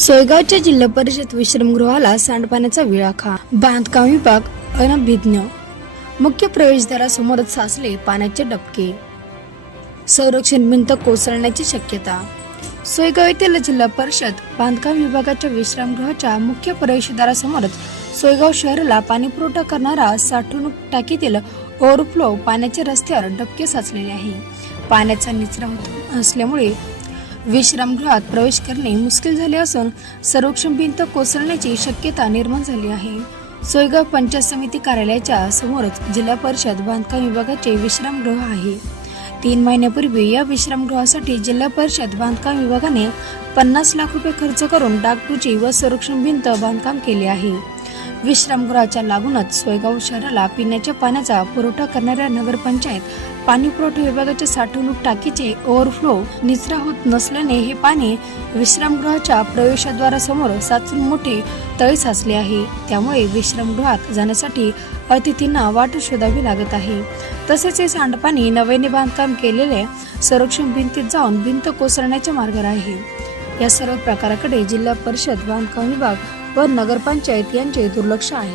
सोयगावच्या जिल्हा परिषद विश्रामगृहाला सांडपाण्याचा विळाखा. बांधकाम विभाग अनभिज्ञ. मुख्य प्रवेशद्वारासमोरच साचले पाण्याचे डबके. संरक्षण भिंत कोसळण्याची शक्यता. सोयगाव येथील जिल्हा परिषद बांधकाम विभागाच्या विश्रामगृहाच्या मुख्य प्रवेशद्वारासमोरच सोयगाव शहराला पाणी पुरवठा करणारा साठवणूक टाकीतील ओव्हरफ्लो पाण्याच्या रस्त्यावर डबके साचलेले आहे. पाण्याचा निचरा होत असल्यामुळे विश्रामगृहात प्रवेश करणे मुश्किल झाले असून संरक्षण भिंत कोसळण्याची शक्यता निर्माण झाली आहे. सोयगाव पंचायत समिती कार्यालयाच्या समोरच जिल्हा परिषद बांधकाम विभागाचे विश्रामगृह आहे. तीन महिन्यापूर्वी या विश्रामगृहासाठी जिल्हा परिषद बांधकाम विभागाने पन्नास लाख रुपये खर्च करून डागडुजी व संरक्षण भिंत बांधकाम केले आहे. विश्रामगृहाच्या लागूनच सोयगाव शहराला पिण्याच्या पाण्याचा पुरवठा करणाऱ्या नगरपंचायत पाणी पुरवठा विभागाच्या साठवणूक टाकीचे ओव्हरफ्लो निचरा होत नसल्याने हे पाणी विश्रामगृहाच्या प्रवेशद्वारासमोर साचून मोठे तळी साचले आहे. त्यामुळे विश्रामगृहात जाण्यासाठी अतिथींना वाट शोधावी लागत आहे. तसेच हे सांडपाणी नव्याने बांधकाम केलेल्या संरक्षण भिंतीत जाऊन भिंत कोसळण्याच्या मार्गावर आहे. या सर्व प्रकाराकडे जिल्हा परिषद बांधकाम विभाग व नगरपंचायत यांचे दुर्लक्ष आहे.